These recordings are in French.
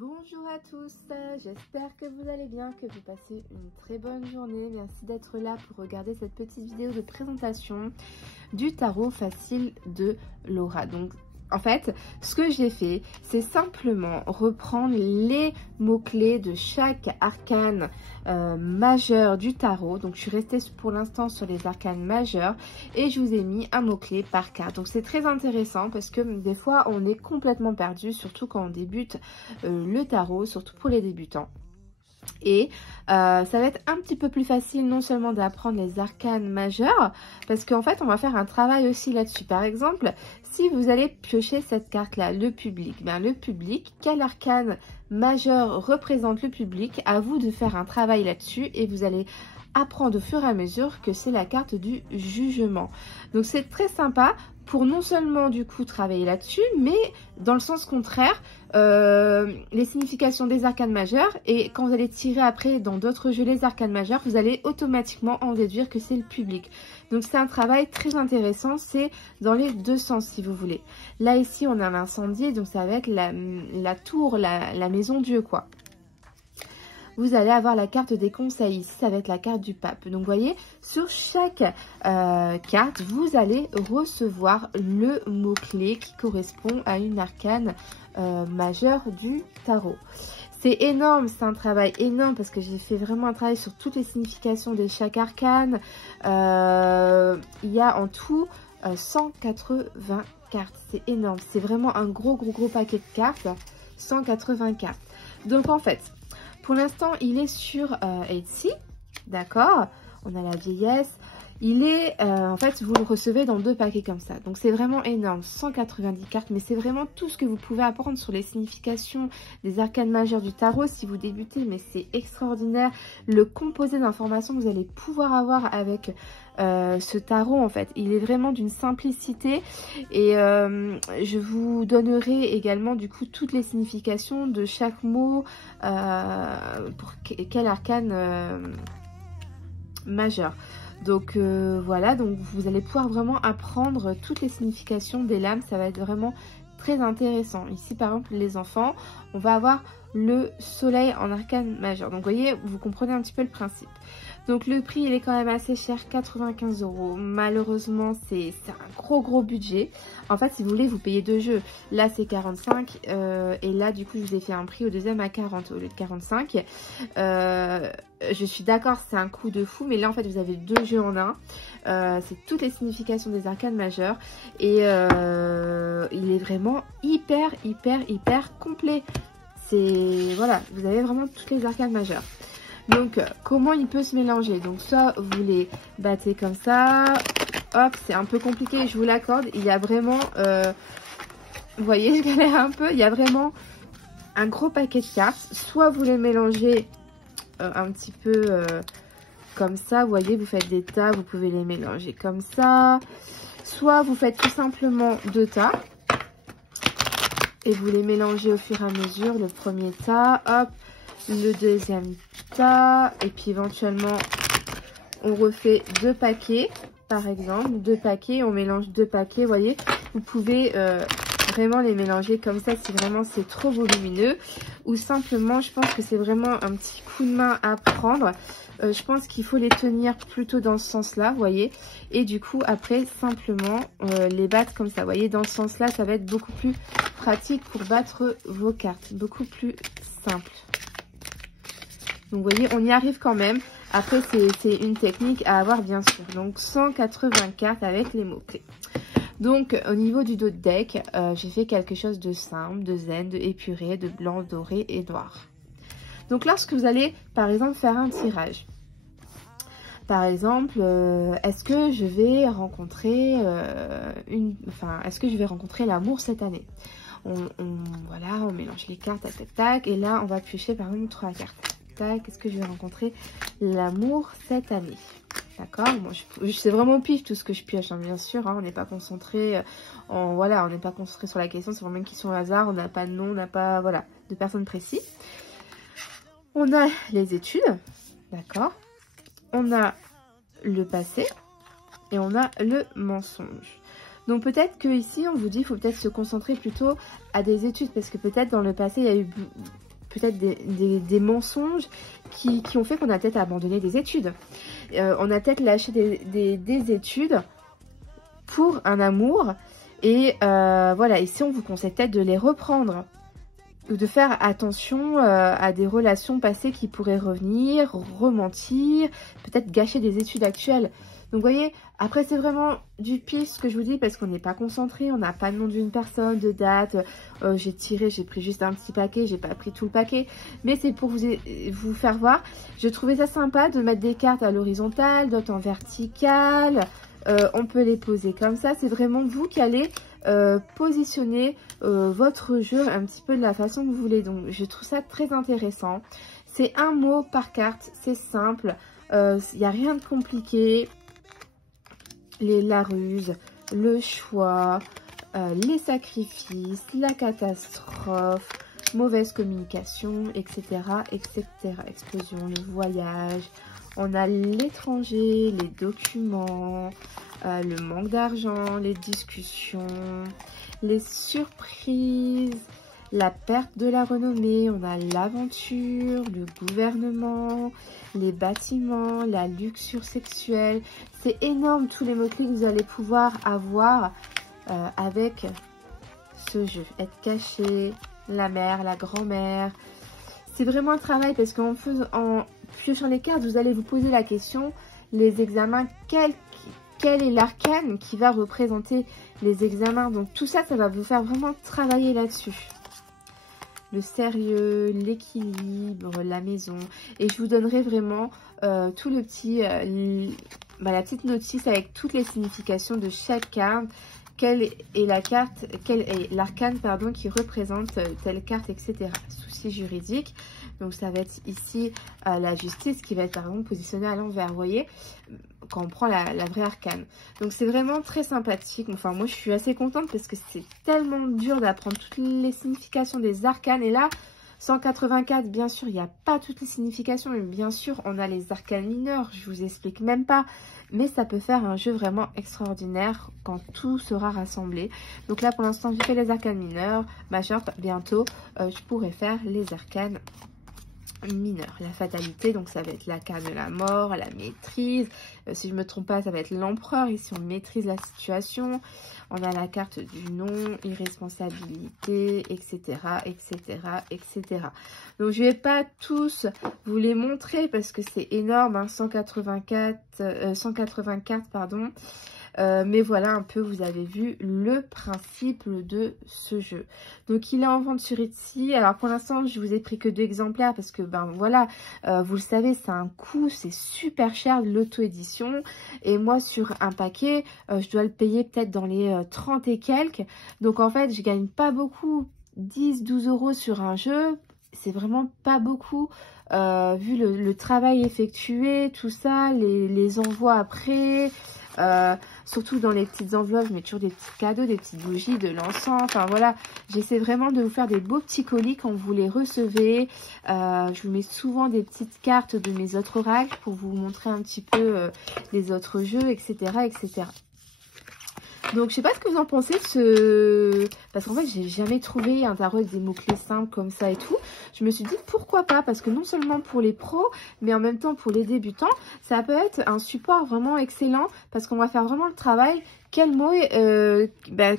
Bonjour à tous, j'espère que vous allez bien, que vous passez une très bonne journée. Merci d'être là pour regarder cette petite vidéo de présentation du tarot facile de Laura. Donc en fait, ce que j'ai fait, c'est simplement reprendre les mots-clés de chaque arcane majeur du tarot. Donc je suis restée pour l'instant sur les arcanes majeurs et je vous ai mis un mot-clé par carte. Donc c'est très intéressant parce que des fois on est complètement perdu, surtout quand on débute le tarot, surtout pour les débutants. Et ça va être un petit peu plus facile non seulement d'apprendre les arcanes majeurs, parce qu'en fait on va faire un travail aussi là-dessus. Par exemple, si vous allez piocher cette carte-là, le public, bien le public, quel arcane majeur représente le public? À vous de faire un travail là-dessus et vous allez apprendre au fur et à mesure que c'est la carte du jugement. Donc c'est très sympa pour non seulement du coup travailler là-dessus, mais dans le sens contraire, les significations des arcanes majeures, et quand vous allez tirer après dans d'autres jeux les arcanes majeures, vous allez automatiquement en déduire que c'est le public. Donc c'est un travail très intéressant, c'est dans les deux sens si vous voulez. Là ici on a l'incendie, donc ça va être la tour, la maison Dieu quoi. Vous allez avoir la carte des conseils, ici ça va être la carte du pape. Donc vous voyez, sur chaque carte, vous allez recevoir le mot-clé qui correspond à une arcane majeure du tarot. C'est énorme, c'est un travail énorme parce que j'ai fait vraiment un travail sur toutes les significations de chaque arcane. Il y a en tout 180 cartes, c'est énorme, c'est vraiment un gros paquet de cartes, 180 cartes. Donc en fait, pour l'instant, il est sur Etsy, d'accord. On a la vieillesse. Il est, en fait, vous le recevez dans deux paquets comme ça. Donc, c'est vraiment énorme, 190 cartes. Mais c'est vraiment tout ce que vous pouvez apprendre sur les significations des arcanes majeures du tarot si vous débutez. Mais c'est extraordinaire. Le composé d'informations que vous allez pouvoir avoir avec ce tarot, en fait. Il est vraiment d'une simplicité. Et je vous donnerai également, du coup, toutes les significations de chaque mot pour quel arcane majeur. Donc voilà, donc vous allez pouvoir vraiment apprendre toutes les significations des lames, ça va être vraiment très intéressant. Ici par exemple les enfants, on va avoir le soleil en arcane majeur. Donc vous voyez, vous comprenez un petit peu le principe. Donc le prix il est quand même assez cher, 95 €. Malheureusement c'est un gros budget. En fait si vous voulez vous payez deux jeux. Là c'est 45 et là du coup je vous ai fait un prix au deuxième à 40 au lieu de 45. Je suis d'accord c'est un coup de fou mais là en fait vous avez deux jeux en un. C'est toutes les significations des arcanes majeures et il est vraiment hyper complet. C'est voilà, vous avez vraiment toutes les arcanes majeures. Donc, comment il peut se mélanger? Donc, soit vous les battez comme ça. Hop, c'est un peu compliqué, je vous l'accorde. Il y a vraiment... vous voyez, je galère un peu. Il y a vraiment un gros paquet de cartes. Soit vous les mélangez un petit peu comme ça. Vous voyez, vous faites des tas. Vous pouvez les mélanger comme ça. Soit vous faites tout simplement deux tas. Et vous les mélangez au fur et à mesure. Le premier tas, hop. Le deuxième tas et puis éventuellement on refait deux paquets par exemple, deux paquets, on mélange deux paquets, vous voyez, vous pouvez vraiment les mélanger comme ça si vraiment c'est trop volumineux ou simplement je pense que c'est vraiment un petit coup de main à prendre. Je pense qu'il faut les tenir plutôt dans ce sens là, vous voyez, et du coup après simplement les battre comme ça, vous voyez, dans ce sens là ça va être beaucoup plus pratique pour battre vos cartes, beaucoup plus simple. Donc vous voyez, on y arrive quand même. Après, c'est une technique à avoir bien sûr. Donc 180 cartes avec les mots-clés. Donc au niveau du dos de deck, j'ai fait quelque chose de simple, de zen, de épuré, de blanc, doré et noir. Donc lorsque vous allez par exemple faire un tirage. Par exemple, est-ce que je vais rencontrer est-ce que je vais rencontrer l'amour cette année? Voilà, on mélange les cartes, tac, et là on va piocher par exemple 3 cartes. Est-ce que je vais rencontrer l'amour cette année? D'accord, moi c'est vraiment au pif tout ce que je pioche, hein, bien sûr, hein, on n'est pas concentré voilà, on n'est pas concentré sur la question, c'est vraiment une question au hasard, on n'a pas de nom, on n'a pas, voilà, de personne précise. On a les études, d'accord, on a le passé et on a le mensonge. Donc peut-être que ici on vous dit qu'il faut peut-être se concentrer plutôt à des études parce que peut-être dans le passé il y a eu peut-être des mensonges qui ont fait qu'on a peut-être abandonné des études. On a peut-être lâché des études pour un amour. Et voilà, ici on vous conseille peut-être de les reprendre. Ou de faire attention à des relations passées qui pourraient revenir, rementir, peut-être gâcher des études actuelles. Donc vous voyez, après c'est vraiment du pif ce que je vous dis parce qu'on n'est pas concentré, on n'a pas le nom d'une personne, de date. J'ai pris juste un petit paquet, j'ai pas pris tout le paquet. Mais c'est pour vous faire voir. Je trouvais ça sympa de mettre des cartes à l'horizontale, d'autres en verticale. On peut les poser comme ça. C'est vraiment vous qui allez positionner votre jeu un petit peu de la façon que vous voulez. Donc je trouve ça très intéressant. C'est un mot par carte, c'est simple. Il n'y a rien de compliqué. La ruse, le choix, les sacrifices, la catastrophe, mauvaise communication, etc. etc. Explosion, le voyage. On a l'étranger, les documents, le manque d'argent, les discussions, les surprises, la perte de la renommée, on a l'aventure, le gouvernement, les bâtiments, la luxure sexuelle. C'est énorme tous les mots-clés que vous allez pouvoir avoir avec ce jeu. Être caché, la mère, la grand-mère. C'est vraiment un travail parce qu'en piochant les cartes, vous allez vous poser la question, les examens, quel est l'arcane qui va représenter les examens. Donc tout ça, ça va vous faire vraiment travailler là-dessus. Le sérieux, l'équilibre, la maison. Et je vous donnerai vraiment tout le petit, la petite notice avec toutes les significations de chaque carte. Quelle est l'arcane qui représente telle carte, etc. Souci juridique. Donc ça va être ici la justice qui va être par exemple positionnée à l'envers, vous voyez, quand on prend la vraie arcane. Donc c'est vraiment très sympathique. Enfin moi je suis assez contente parce que c'est tellement dur d'apprendre toutes les significations des arcanes. Et là, 184, bien sûr, il n'y a pas toutes les significations, mais bien sûr, on a les arcanes mineurs, je vous explique même pas. Mais ça peut faire un jeu vraiment extraordinaire quand tout sera rassemblé. Donc là, pour l'instant, j'ai fait les arcanes mineurs. Majeurs, bientôt, je pourrai faire les arcanes mineurs. La fatalité, donc ça va être l'arcane de la mort, la maîtrise. Si je ne me trompe pas, ça va être l'empereur. Ici, on maîtrise la situation. On a la carte du non, irresponsabilité, etc., etc., etc. Donc, je ne vais pas tous vous les montrer parce que c'est énorme, hein, 184, pardon. Mais voilà un peu, vous avez vu le principe de ce jeu. Donc il est en vente sur Etsy. Alors pour l'instant je vous ai pris que 2 exemplaires parce que ben voilà, vous le savez, c'est un coût, c'est super cher l'auto-édition. Et moi sur un paquet, je dois le payer peut-être dans les 30 et quelques. Donc en fait je gagne pas beaucoup, 10-12 € sur un jeu. C'est vraiment pas beaucoup vu le travail effectué, tout ça, les envois après. Surtout dans les petites enveloppes, je mets toujours des petits cadeaux, des petites bougies, de l'encens. Enfin voilà, j'essaie vraiment de vous faire des beaux petits colis quand vous les recevez. Je vous mets souvent des petites cartes de mes autres oracles pour vous montrer un petit peu les autres jeux, etc., etc. Donc, je sais pas ce que vous en pensez de ce... Parce qu'en fait, j'ai jamais trouvé un tarot avec des mots-clés simples comme ça et tout. Je me suis dit, pourquoi pas? Parce que non seulement pour les pros, mais en même temps pour les débutants, ça peut être un support vraiment excellent. Parce qu'on va faire vraiment le travail. Quel mot,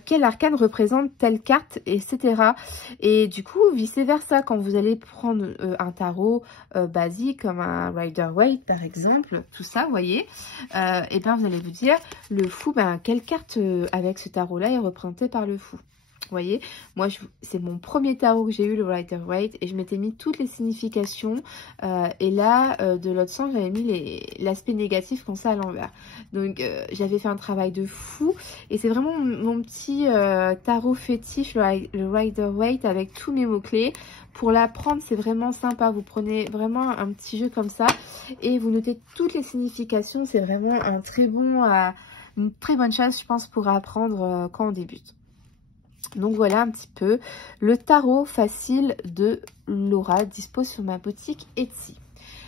quel arcane représente telle carte, etc. Et du coup, vice versa, quand vous allez prendre un tarot basique, comme un Rider-Waite par exemple, tout ça, vous voyez, et bien vous allez vous dire, le fou, quelle carte avec ce tarot-là est représentée par le fou? Vous voyez, moi, c'est mon premier tarot que j'ai eu, le Rider-Waite, et je m'étais mis toutes les significations. Et là, de l'autre sens, j'avais mis l'aspect négatif comme ça à l'envers. Donc, j'avais fait un travail de fou. Et c'est vraiment mon petit tarot fétiche, le Rider-Waite, avec tous mes mots-clés. Pour l'apprendre, c'est vraiment sympa. Vous prenez vraiment un petit jeu comme ça et vous notez toutes les significations. C'est vraiment une très bonne chose, je pense, pour apprendre quand on débute. Donc voilà un petit peu le tarot facile de Laura, dispo sur ma boutique Etsy.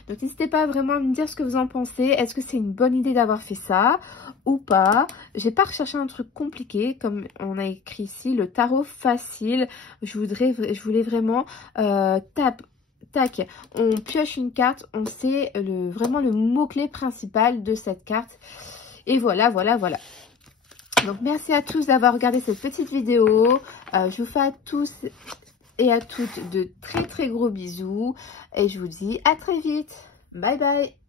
Donc n'hésitez pas vraiment à me dire ce que vous en pensez. Est-ce que c'est une bonne idée d'avoir fait ça ou pas? J'ai pas recherché un truc compliqué comme on a écrit ici, le tarot facile. Je voulais vraiment tac, on pioche une carte, on sait vraiment le mot-clé principal de cette carte. Et voilà, voilà, voilà. Donc, merci à tous d'avoir regardé cette petite vidéo. Je vous fais à tous et à toutes de très, très gros bisous. Et je vous dis à très vite. Bye, bye.